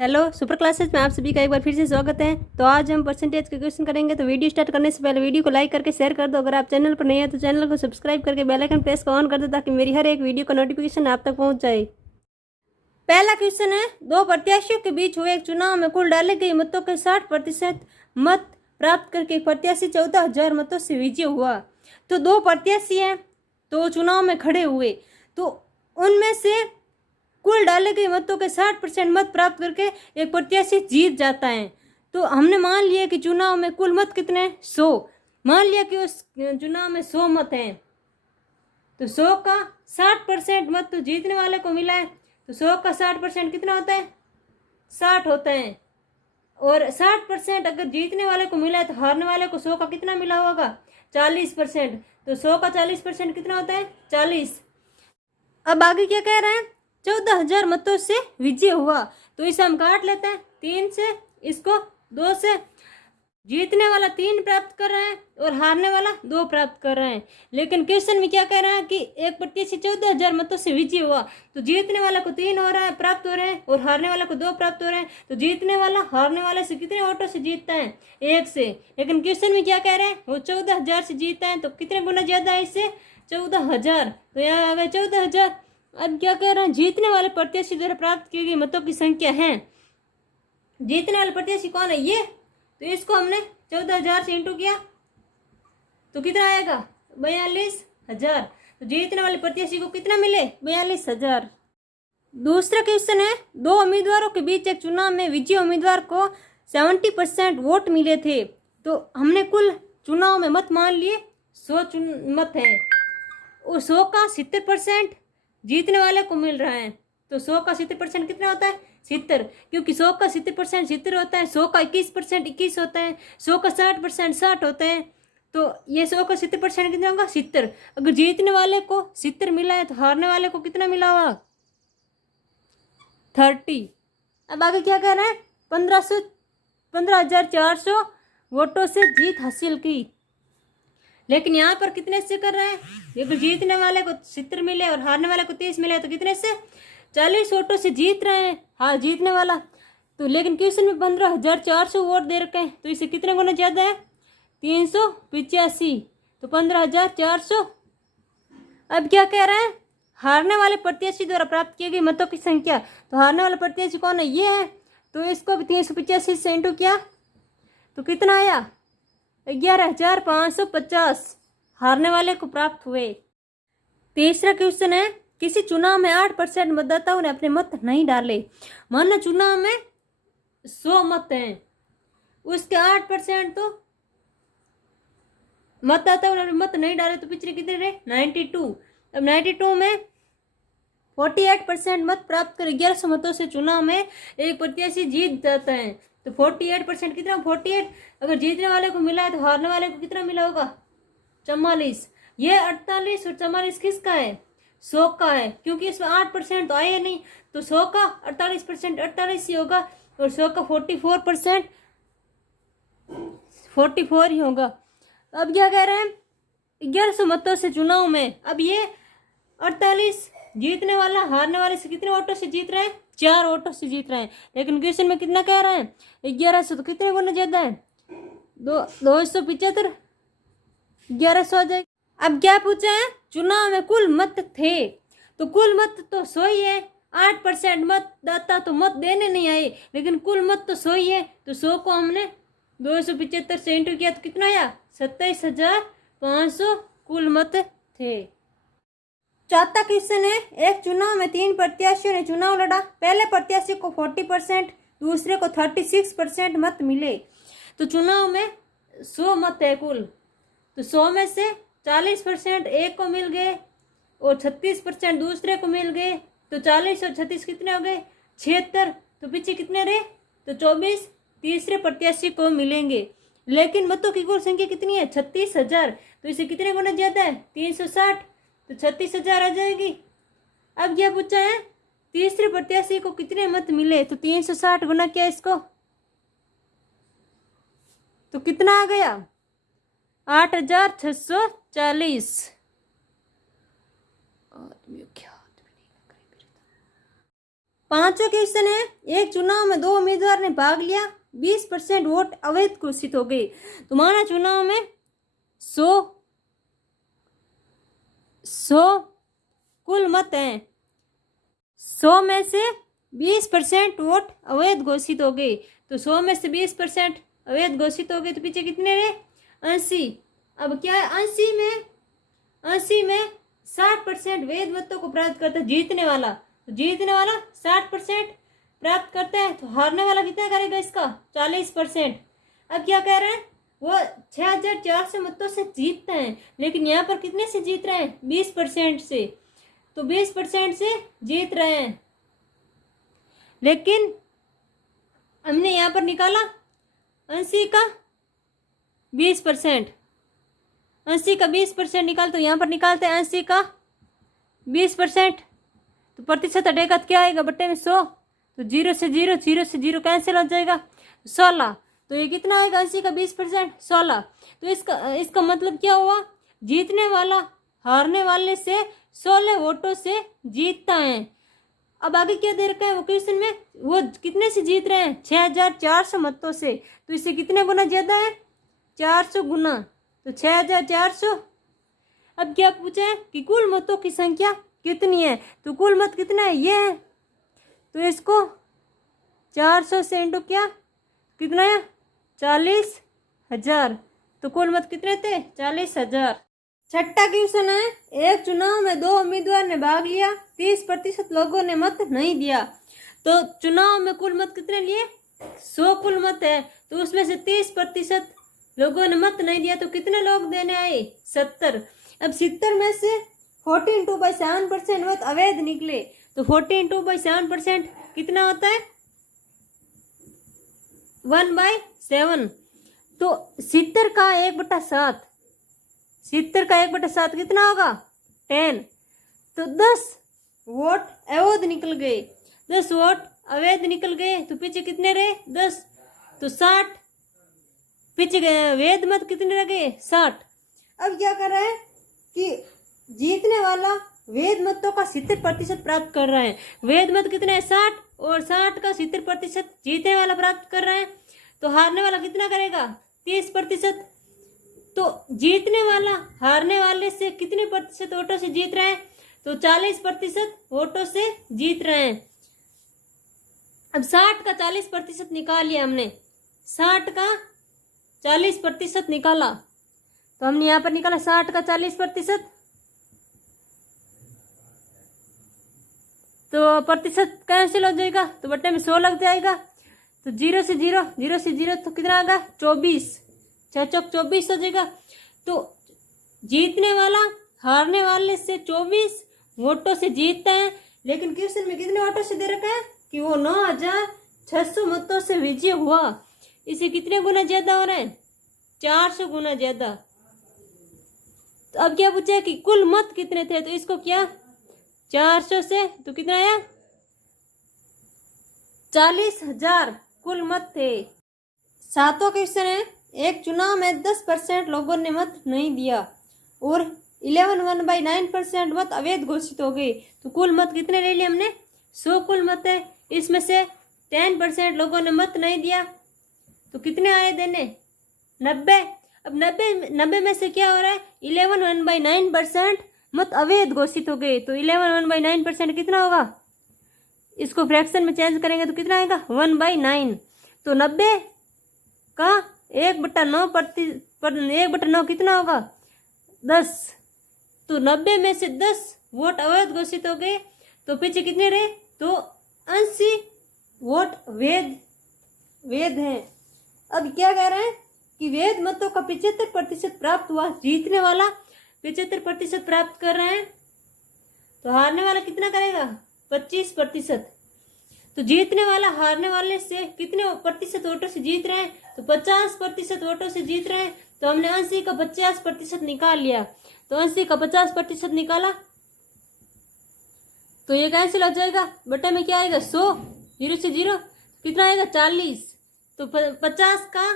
Hello super classes में आप सभी का एक बार फिर से स्वागत है। तो आज हम परसेंटेज के क्वेश्चन करेंगे। तो वीडियो स्टार्ट करने से पहले वीडियो को लाइक करके शेयर कर दो। अगर आप चैनल पर नए हैं तो चैनल को सब्सक्राइब करके बेल आइकन प्रेस को ऑन कर दो ताकि मेरी हर एक वीडियो का नोटिफिकेशन आप तक पहुंच जाए। पहला क्वेश्चन है, दो प्रत्याशियों के बीच हुए एक चुनाव में कुल डाले गए मतों के 60% मत प्राप्त करके प्रत्याशी 14,000 मतों से विजय हुआ। तो दो प्रत्याशी हैं, तो चुनाव में खड़े हुए, तो उनमें से कुल डाले गए मतों के 60% मत प्राप्त करके एक प्रत्याशी जीत जाता है। तो हमने मान लिया कि चुनाव में कुल मत कितने 100, मान लिया कि उस चुनाव में 100 मत हैं, तो 100 का 60% मत तो जीतने वाले को मिला है। तो 100 का 60% कितना होता है, 60 होता है। और 60% अगर जीतने वाले को मिला है तो हारने वाले को 100 का कितना मिला होगा, 40%। तो 100 का 40% कितना होता है, 40। अब आगे क्या कह रहे हैं, 14,000 मतों से विजय हुआ। तो इसे हम काट लेते हैं 3 से, इसको 2 से। जीतने वाला 3 प्राप्त कर रहे हैं और हारने वाला 2 प्राप्त कर रहे हैं। लेकिन क्वेश्चन में क्या कह रहा है कि एक प्रत्याशी 14,000 मतों से विजय हुआ, तो जीतने वाला को 3 हो रहा है, प्राप्त हो रहे हैं, और हारने वाला को 2 प्राप्त हो रहे हैं। तो जीतने वाला हारने वाले से कितने वोटों से जीतता है, 1 से। लेकिन क्वेश्चन में क्या कह रहे हैं, वो 14,000 से जीतता है, तो कितने गुना ज्यादा है इससे, 14,000। तो यहाँ आ गए 14,000। अब क्या कह रहे हैं, जीतने वाले प्रत्याशी द्वारा प्राप्त की गई मतों की संख्या है। जीतने वाले प्रत्याशी कौन है, ये। तो इसको हमने 14,000 से इंटू किया तो कितना आएगा, 42,000। तो जीतने वाले प्रत्याशी को कितना मिले, 42,000। दूसरा क्वेश्चन है, दो उम्मीदवारों के बीच एक चुनाव में विजयी उम्मीदवार को 70% वोट मिले थे। तो हमने कुल चुनाव में मत मान लिए 100 मत है, और 100 का 70% जीतने वाले को मिल रहा है। तो 100 का 70% कितना होता है, 70, क्योंकि 100 का 70% 70 होता है। 100 का 21% 21 होता है। 100 का 60% 60 होता है। तो ये 100 का 70% कितना होगा, 70। अगर जीतने वाले को 70 मिला है तो हारने वाले को कितना मिला होगा, 30। अब आगे क्या कह रहे हैं, 15,400 वोटों से जीत हासिल की। लेकिन यहाँ पर कितने से कर रहे हैं, अगर जीतने वाले को 70 मिले और हारने वाले को 30 मिले तो कितने से, 40 वोटों से जीत रहे हैं, हाँ जीतने वाला। तो लेकिन क्वेश्चन में 15,400 वोट दे रखे हैं, तो इसे कितने गुना ज्यादा है, 385। तो 15,400। अब क्या कह रहे हैं, हारने वाले प्रत्याशी द्वारा प्राप्त किए गए मतों की संख्या। तो हारने वाला प्रत्याशी कौन है, ये है। तो इसको भी 385 से इंटू किया तो कितना आया, 11,550 हारने वाले को प्राप्त हुए। तीसरा क्वेश्चन है, किसी चुनाव में 8% मतदाताओं ने अपने मत नहीं डाले। मानो चुनाव में 100 मत हैं, उसके 8% तो मतदाताओं ने मत नहीं डाले, तो पिछले कितने रहे, 92। अब 92 में 48% मत प्राप्त कर 1100 मतों से चुनाव में एक प्रत्याशी जीत जाता है। तो 48% कितना, 48। अगर जीतने वाले को मिला है तो हारने वाले को कितना मिला होगा, 44। ये 48 और 44 किसका है, 100 का है, क्योंकि इसमें 8% तो आए नहीं। तो 100 का 48% 48 ही होगा, और 100 का 44% 44 ही होगा। अब क्या कह रहे हैं, 1100 मतों से चुनाव में, अब ये 48 जीतने वाला हारने वाले से कितने वोटों से जीत रहे हैं, 4 वोटों से जीत रहे हैं। लेकिन क्वेश्चन में कितना कह रहे हैं, 1100, तो कितने गुना ज्यादा है, 275, 1100 आ जाएगा। अब क्या पूछा है, चुनाव में कुल मत थे। तो कुल मत तो 100 ही है, 8% मतदाता तो मत देने नहीं आए, लेकिन कुल मत तो 100 ही है। तो 100 को हमने 275 से इंटू किया तो कितना आया, 27,500 कुल मत थे। चौथा क्वेश्चन है, एक चुनाव में 3 प्रत्याशियों ने चुनाव लड़ा। पहले प्रत्याशी को 40%, दूसरे को 36% मत मिले। तो चुनाव में 100 मत है कुल, तो 100 में से 40% एक को मिल गए और 36% दूसरे को मिल गए। तो 40 और 36 कितने हो गए, 76। तो पीछे कितने रहे, तो 24 तीसरे प्रत्याशी को मिलेंगे। लेकिन मतों की कुल संख्या कितनी है, 36,000। तो इसे कितने गुना ज्यादा है, 360। तो 36,000 आ जाएगी। अब क्या पूछा है, तीसरे प्रत्याशी को कितने मत मिले, तो 360 गुना क्या इसको, तो कितना आ गया, 8,640। पांचवा क्वेश्चन है, एक चुनाव में 2 उम्मीदवार ने भाग लिया, 20% वोट अवैध घोषित हो गए। तो माना चुनाव में 100 कुल मत हैं, 100 में से 20% वोट अवैध घोषित हो गए। तो 100 में से 20% अवैध घोषित हो गए तो पीछे कितने रहे? 80। अब क्या है, 80 में 60% वैध मतों को प्राप्त करता है जीतने वाला। तो जीतने वाला 60% प्राप्त करता है, तो हारने वाला कितना करेगा इसका? 40%। अब क्या कह रहे हैं, वो 6400 मतों से जीतते हैं, लेकिन यहाँ पर कितने से जीत रहे हैं? 20% से। तो 20% से जीत रहे हैं, लेकिन हमने यहाँ पर निकाला 80 का 20%, 80 का 20% निकाल, तो यहाँ पर निकालते हैं 80 का 20%, तो प्रतिशत हटेगा तो क्या आएगा? बट्टे में 100, तो 0 से 0 कैंसिल हो जाएगा, 16। तो ये कितना आएगा? 80 का 20%, 16। तो इसका मतलब क्या हुआ? जीतने वाला हारने वाले से 16 वोटों से जीतता है। अब आगे क्या दे रखा है वो क्वेश्चन में, वो कितने से जीत रहे हैं? 6400 मतों से। तो इससे कितने गुना ज्यादा है? 400 गुना, तो 6400। अब क्या पूछा है कि कुल मतों की संख्या कितनी है? तो कुल मत कितना है? ये है, तो इसको 400 से इंटू कितना है? 40,000। तो कुल मत कितने थे? 40,000। छठा क्वेश्चन है, एक चुनाव में 2 उम्मीदवार ने भाग लिया, 30% लोगों ने मत नहीं दिया। तो चुनाव में कुल मत कितने लिए? 100 कुल मत है, तो उसमें से 30% लोगों ने मत नहीं दिया, तो कितने लोग देने आए? 70। अब 70 में से 14/7% मत अवैध निकले, तो 14/7% कितना होता है? 1/7। तो 70 का 1/7, 70 का 1/7 कितना होगा? 10। तो 10 वोट अवैध निकल गए, 10 वोट अवैध निकल गए, तो पीछे कितने रहे? 10, तो 60 पीछे गए। वैध मत कितने रह गए? 60। अब क्या कर रहा है कि जीतने वाला वैध मतों का 70% प्राप्त कर रहा है। वैध मत कितने है? 60, और 60 का 70% जीतने वाला प्राप्त कर रहा है, तो हारने वाला कितना करेगा? 30%। तो जीतने वाला हारने वाले से कितने प्रतिशत वोटों से जीत रहे हैं? तो 40% वोटों से जीत रहे हैं। अब 60 का 40% निकाल लिया हमने, 60 का 40% निकाला, तो हमने यहाँ पर निकाला 60 का 40%, तो प्रतिशत कैंसिल हो जाएगा, तो बट्टे में 100 लग जाएगा, तो 0 से 0 तो कितना आएगा? 24, 6 चौक 24 हो जाएगा। तो जीतने वाला हारने वाले से 24 वोटों से जीतता है, लेकिन क्वेश्चन में कितने वोटों से दे रखा है कि वो 9600 मतों से विजय हुआ। इसे कितने गुना ज्यादा हो रहा है? 400 गुना ज्यादा। तो अब क्या पूछा है कि कुल मत कितने थे? तो इसको क्या 400 से, तो कितना आया? 40,000 कुल मत थे। सातवां क्वेश्चन है, एक चुनाव में 10% लोगों ने मत नहीं दिया और 1/9% मत अवैध घोषित हो गए, तो कुल मत कितने ले लिए हमने? 100 कुल मत है, इसमें से 10% लोगों ने मत नहीं दिया, तो कितने आए देने? 90। अब 90 में से क्या हो रहा है? 11/9% मत अवैध घोषित हो गए, तो 11/9% कितना होगा? इसको फ्रैक्शन में चेंज करेंगे तो कितना आएगा? 1/9। तो 90 का 1/9 कितना होगा? 10। तो 90 में से 10 वोट अवैध घोषित हो गए, तो पीछे कितने रहे? तो 80 वोट वैध हैं। अब क्या कह रहे हैं कि वैध मतों का 75% प्राप्त हुआ, जीतने वाला 75% प्राप्त कर रहे हैं, तो हारने वाला कितना करेगा? 25%। तो जीतने वाला हारने वाले से कितने प्रतिशत वोटों से जीत रहे हैं? तो 50% वोटों से जीत रहे हैं, तो हमने 80 का 50% निकाल लिया, तो 80 का 50% निकाला, तो ये कैंसिल हो जाएगा, बटे में क्या आएगा? 100, 0 से 0 कितना आएगा? 40। तो 50 का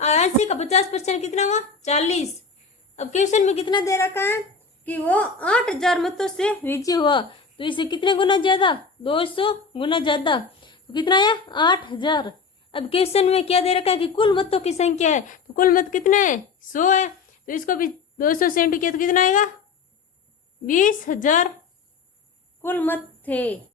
80 का 50% कितना हुआ? 40। अब क्वेश्चन में कितना दे रखा है कि वो 8000 मतों से विजय हुआ, तो तो इससे कितने गुना ज़्यादा, 200 गुना ज़्यादा। तो कितना आया, 8000। अब क्वेश्चन में क्या दे रखा है कि कुल मतों की संख्या है, तो कुल मत कितने हैं, 100 है। तो इसको भी 200 से इंटू किया तो कितना आएगा, 20,000 कुल मत थे।